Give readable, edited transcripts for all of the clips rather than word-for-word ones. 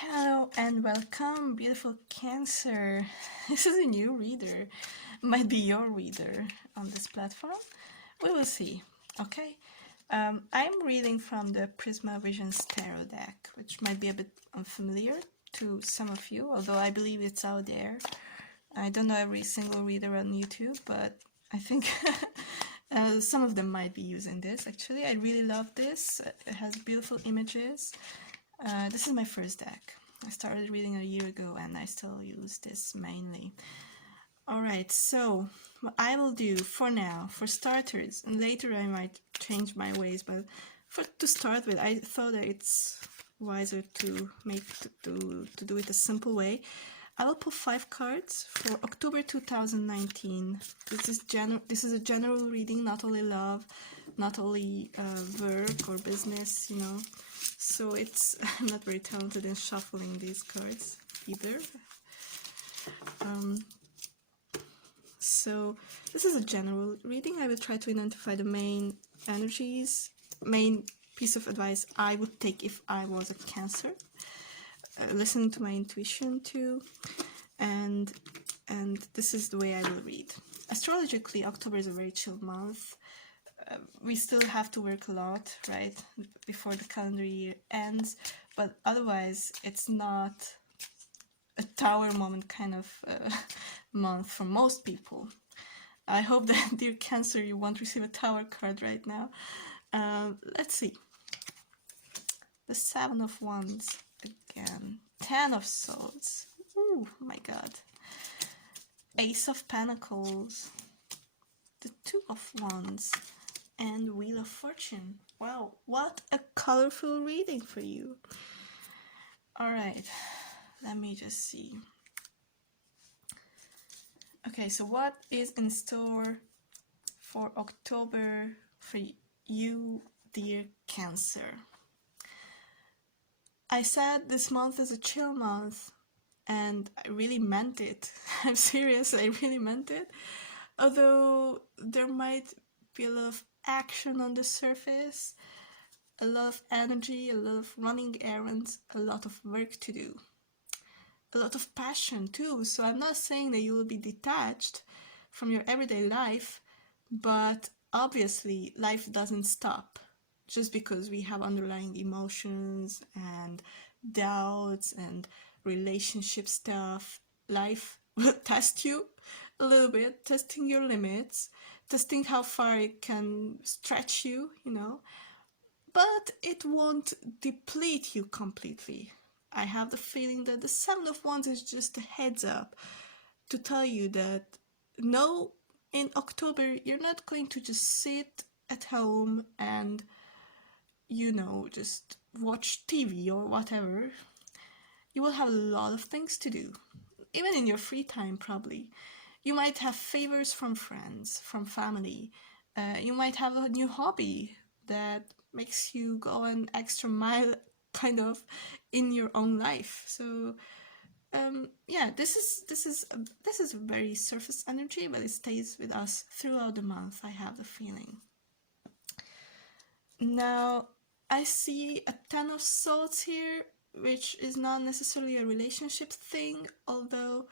Hello and welcome, beautiful Cancer. This is a new reader, might be your reader on this platform. We will see. Okay, I'm reading from the Prisma Visions Tarot deck, which might be a bit unfamiliar to some of you, although I believe it's out there. I don't know every single reader on YouTube, but I think some of them might be using this. Actually, I really love this. It has beautiful images. This is my first deck. I started reading a year ago and I still use this mainly. Alright, so what I will do for now, for starters, and later I might change my ways, but to start with, I thought that it's wiser to do it a simple way. I will pull 5 cards for October 2019. This is a general reading, not only love, not only work or business, you know. So I'm not very talented in shuffling these cards either. So this is a general reading. I will try to identify the main energies, main piece of advice I would take if I was a Cancer. Listen to my intuition too, and this is the way I will read. Astrologically, October is a very chill month. We still have to work a lot, right, before the calendar year ends, but otherwise it's not a tower moment kind of month for most people. I hope that, dear Cancer, you won't receive a tower card right now. Let's see. The 7 of Wands again. 10 of Swords. Oh my god. Ace of Pentacles. The 2 of Wands. And Wheel of Fortune. Wow, what a colorful reading for you. Alright, let me just see. Okay, so what is in store for October for you, dear Cancer? I said this month is a chill month, and I really meant it. I'm serious, I really meant it. Although there might be a lot of action on the surface, a lot of energy, a lot of running errands, a lot of work to do. A lot of passion too, so I'm not saying that you will be detached from your everyday life, but obviously life doesn't stop just because we have underlying emotions and doubts and relationship stuff. Life will test you a little bit, testing your limits, testing how far it can stretch you, you know, but it won't deplete you completely. I have the feeling that the 7 of Wands is just a heads up to tell you that no, in October you're not going to just sit at home and, you know, just watch TV or whatever. You will have a lot of things to do, even in your free time probably. You might have favors from friends, from family. You might have a new hobby that makes you go an extra mile kind of in your own life. So yeah, this is a very surface energy, but it stays with us throughout the month, I have the feeling. Now I see a 10 of Swords here, which is not necessarily a relationship thing, although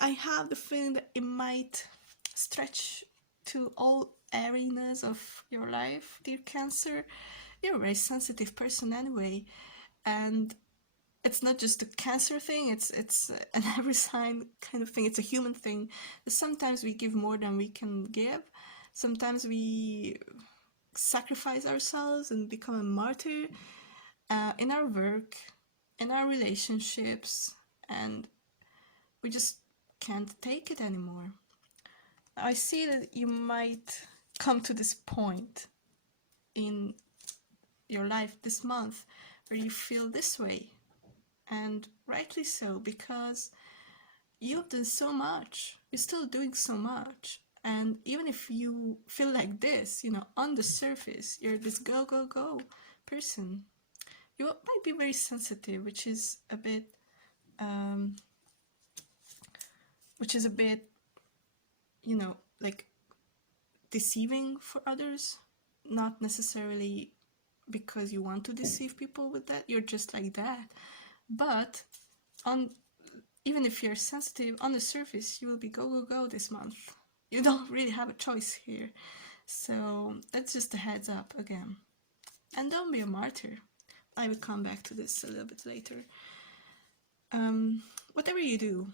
I have the feeling that it might stretch to all arenas of your life, dear Cancer. You're a very sensitive person anyway, and it's not just a Cancer thing, it's an every sign kind of thing. It's a human thing. Sometimes we give more than we can give. Sometimes we sacrifice ourselves and become a martyr in our work, in our relationships, and we just can't take it anymore. I see that you might come to this point in your life this month where you feel this way, and rightly so, because you've done so much, you're still doing so much, and even if you feel like this, you know, on the surface, you're this go, go, go person, you might be very sensitive, which is a bit, you know, like deceiving for others, not necessarily because you want to deceive people with that, you're just like that. But on even if you're sensitive, on the surface you will be go go go this month. You don't really have a choice here. So that's just a heads up again. And don't be a martyr. I will come back to this a little bit later. Whatever you do,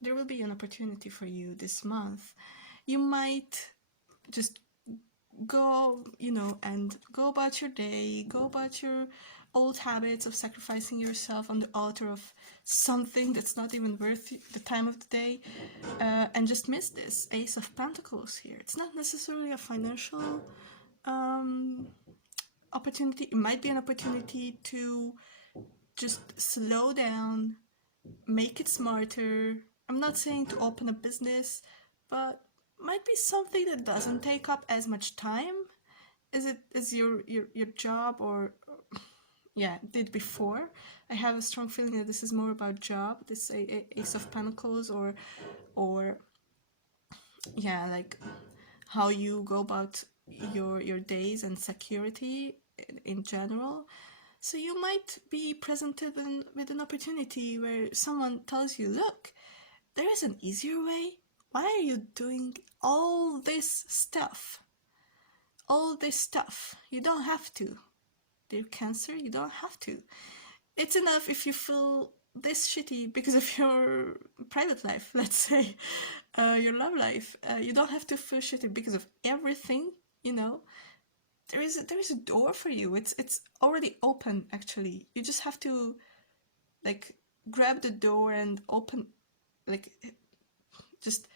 there will be an opportunity for you this month. You might just go, and go about your day, go about your old habits of sacrificing yourself on the altar of something that's not even worth the time of the day, and just miss this Ace of Pentacles here. It's not necessarily a financial opportunity. It might be an opportunity to just slow down, make it smarter. I'm not saying to open a business, but might be something that doesn't take up as much time as your job or did before. I have a strong feeling that this is more about job, this Ace of Pentacles, or like how you go about your days and security in general. So you might be presented with an opportunity where someone tells you, look, there is an easier way. Why are you doing all this stuff? All this stuff. You don't have to. Dear Cancer, you don't have to. It's enough if you feel this shitty because of your private life, let's say, your love life. You don't have to feel shitty because of everything, there is a door for you. It's already open, actually. You just have to like grab the door and open, like just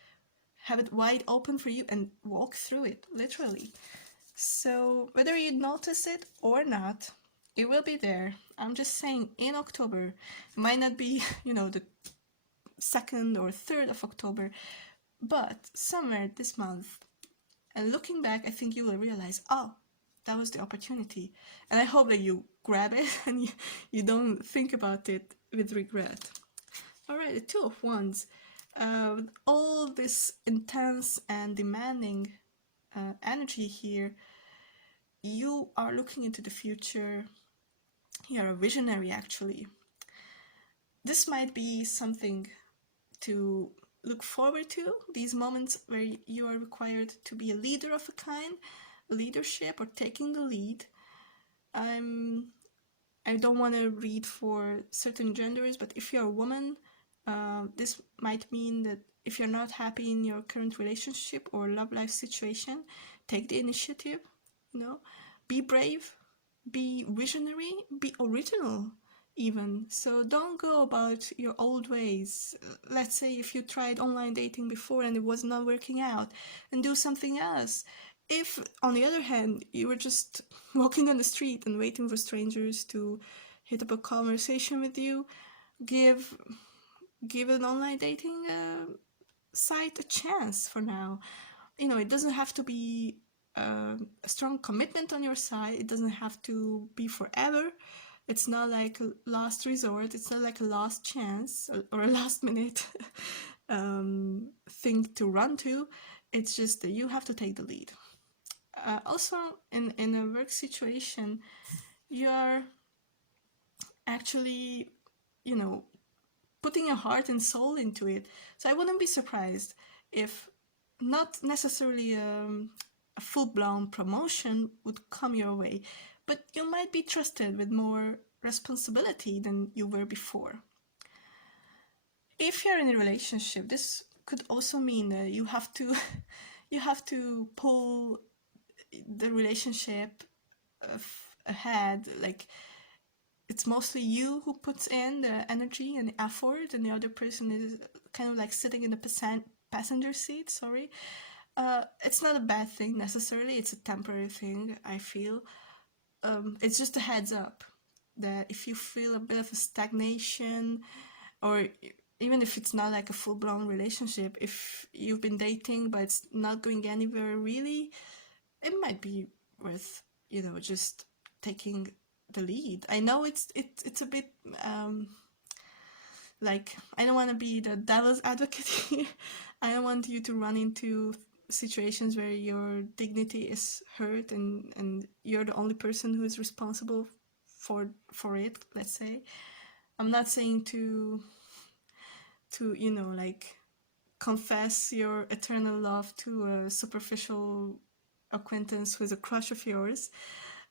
have it wide open for you and walk through it, literally. So whether you notice it or not, it will be there. I'm just saying, in October, it might not be the 2nd or 3rd of October, but somewhere this month, and looking back, I think you will realize, oh, that was the opportunity. And I hope that you grab it and you don't think about it with regret. All right, the Two of Wands. With all this intense and demanding energy here, you are looking into the future. You're a visionary, actually. This might be something to look forward to, these moments where you are required to be a leader of a kind, leadership or taking the lead. I don't want to read for certain genders, but if you're a woman, this might mean that if you're not happy in your current relationship or love life situation, take the initiative, be brave, be visionary, be original even. So don't go about your old ways. Let's say if you tried online dating before and it was not working out, and do something else. If, on the other hand, you were just walking on the street and waiting for strangers to hit up a conversation with you, give an online dating site a chance for now. It doesn't have to be a strong commitment on your side. It doesn't have to be forever. It's not like a last resort. It's not like a last chance or a last minute thing to run to. It's just that you have to take the lead. Also, in a work situation, you are actually, putting your heart and soul into it. So I wouldn't be surprised if not necessarily a full-blown promotion would come your way, but you might be trusted with more responsibility than you were before. If you're in a relationship, this could also mean that you have to pull the relationship ahead. Like, it's mostly you who puts in the energy and the effort, and the other person is kind of like sitting in the passenger seat. Sorry. It's not a bad thing necessarily. It's a temporary thing, I feel. It's just a heads up that if you feel a bit of a stagnation, or even if it's not like a full-blown relationship, if you've been dating but it's not going anywhere really, it might be worth, just taking the lead. I know it's a bit like, I don't want to be the devil's advocate here. I don't want you to run into situations where your dignity is hurt and you're the only person who is responsible for it, let's say. I'm not saying to like confess your eternal love to a superficial acquaintance who is a crush of yours.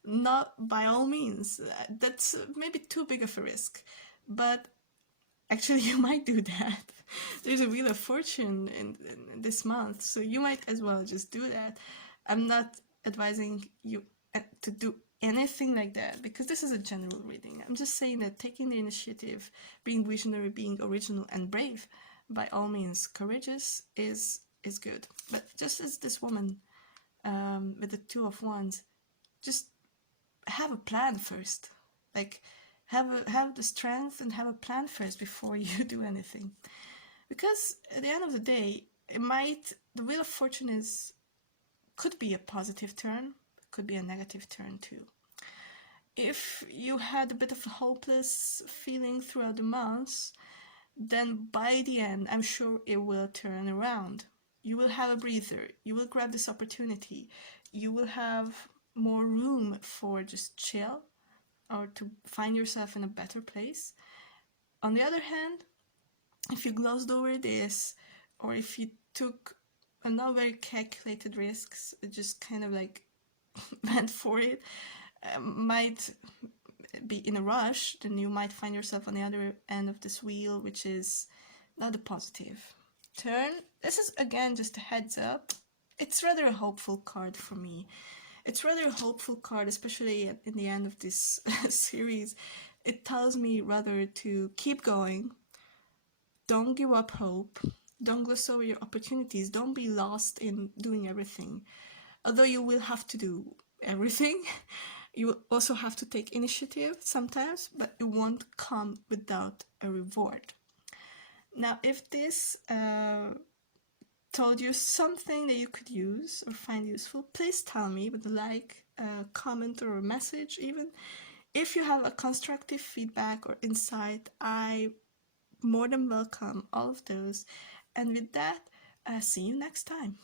Not by all means. That's maybe too big of a risk. But actually, you might do that. There's a Wheel of Fortune in this month, so you might as well just do that. I'm not advising you to do anything like that because this is a general reading. I'm just saying that taking the initiative, being visionary, being original and brave, by all means, courageous is good. But just as this woman with the Two of Wands, just have a plan first. Like have the strength and have a plan first before you do anything. Because at the end of the day, the Wheel of Fortune could be a positive turn, could be a negative turn too. If you had a bit of a hopeless feeling throughout the months, then by the end, I'm sure it will turn around. You will have a breather. You will grab this opportunity. You will have more room for just chill or to find yourself in a better place. On the other hand, if you glossed over this, or if you took not very calculated risks, just kind of like went for it, might be in a rush, then you might find yourself on the other end of this wheel, which is not a positive turn. This is again just a heads up. It's rather a hopeful card for me. It's rather a hopeful card, especially in the end of this series. It tells me rather to keep going. Don't give up hope. Don't gloss over your opportunities. Don't be lost in doing everything. Although you will have to do everything, you will also have to take initiative sometimes, but it won't come without a reward. Now, if this told you something that you could use or find useful, please tell me with a like, a comment, or a message even. If you have a constructive feedback or insight, I more than welcome all of those. And with that, see you next time.